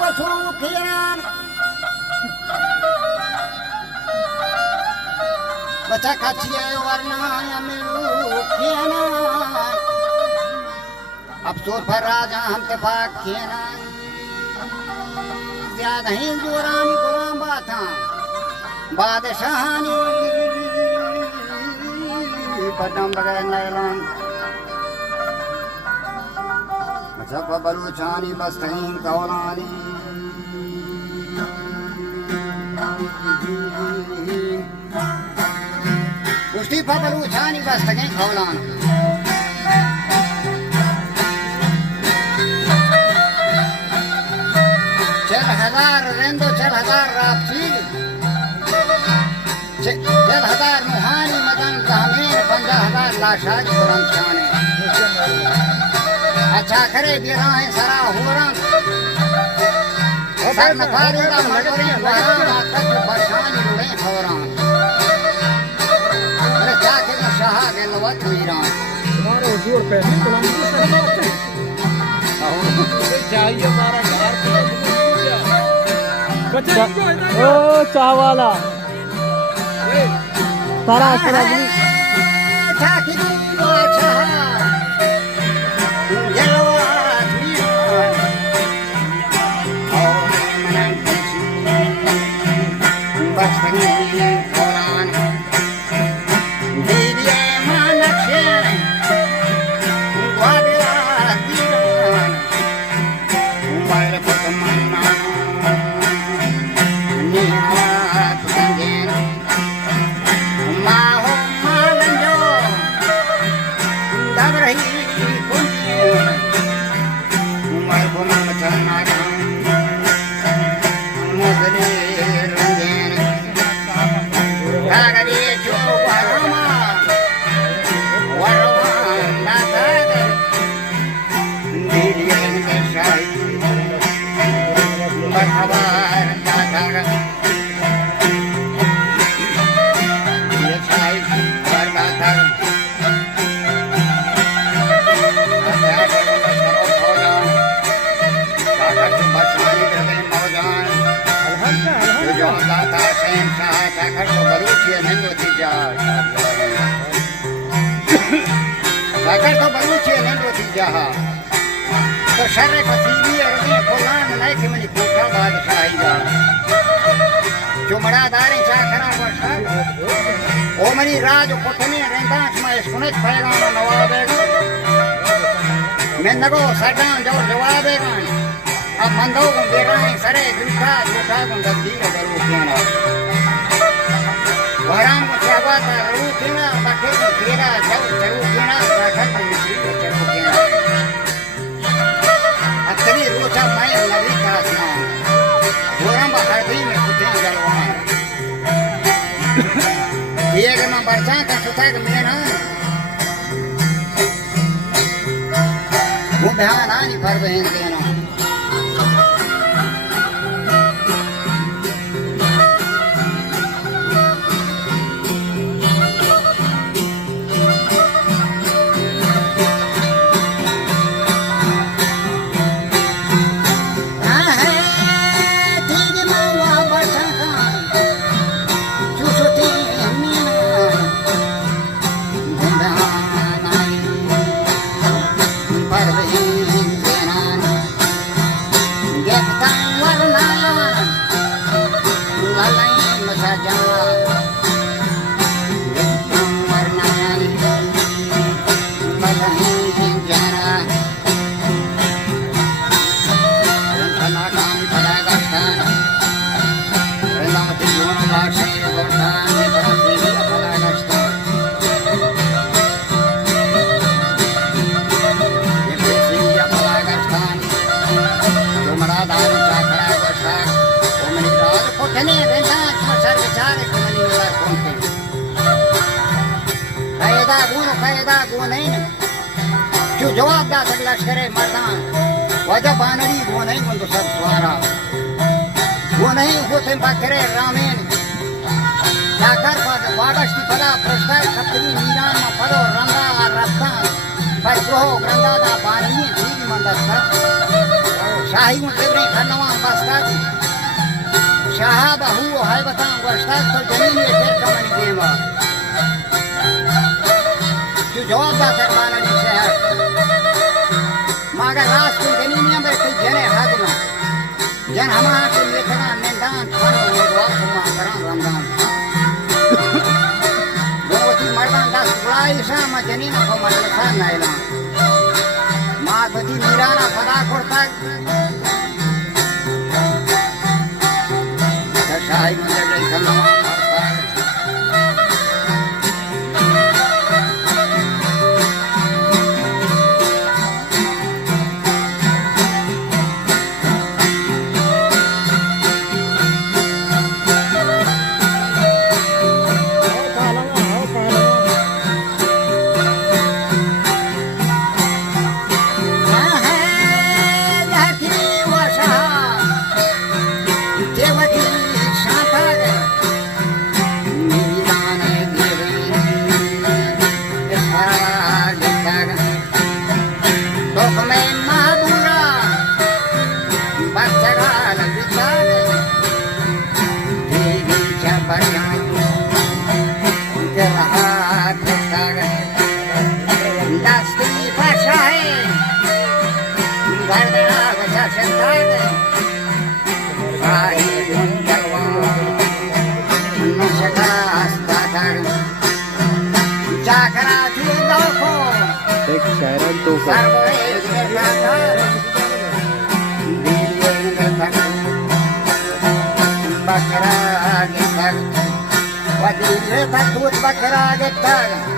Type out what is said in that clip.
बसू खियान बचा कचिए वरना मिलू खियाना अफसोस पर राजा हम तफाक खियाना ज्यादा ही जोरानी गुलाम बाता बादशाहानी पटम बगैर नैलान जब बलूचानी बस्तहीन कौलानी उष्टी बलूचानी बस्तहीन कौलान चल हजार रेंदो चल हजार रापची चल हजार मुहानी मदन कामेर 50,000 लाशारी बुलंद शाने अच्छा करे बिराएं सरा होरन सर नफारी का मडरे वहां आकत बरसानी उड़े होरन अरे जाके तो शाह के नवत वीरान हमारे जोर पे नहीं बुलाने को चाहिए हमारा घर ओ चाह वाला तारा तारा अगर तो बलूची है नहीं होती जहाँ तो शर्रे फसीली अरबी फुलान नहीं कि मुझे कोठा बादशाही जा जो मड़ा दारे चाकरा वर्षा ओ मरी राज कोठने रेंदास में सुनत पैगाम नवाबेगा मैं नगो सदान जो जवाबेगा अब मंदो को बेराए सरे झूठा झूठा को दबीर करो क्यों वराम को चाहता रू केना बाटे को तेरा जब जरूर केना राखत मिली जरूर केना अतरी रोचा मैं नबी का आसमान वराम हरदी में कुते जलवान ये के मैं बरसा का सुता के मैं ना वो ध्यान आनी पर बहन देना जो जवाब दा सक लश्करे मर्दान वजह बानरी वो नहीं बंदो सब द्वारा वो नहीं होते बकरे रामेन जाकर वागश्ती फला प्रश्न कतरी मीरान में फलो रंगा रफ्ता पर ग्रहो ग्रंदा दा बानी ठीक मंदस्ता शाही में तेरे खनवा शाह बहू है बताऊं वर्षा तो जमीन में फिर कमन देवा तू जवाब दा कर माना दी शहर मगर रात को जमीन में मेरे जने हाथ में जन हमारा के लिए खना निंदान खाना वो दुआ को करा रमजान दोती मर्दान दास बुलाई शाम जनीन को मदरसा नाइला मां बदी मीराना फदा करता शाही मंदिर ले चलना एक शायरान तो बकरा गितर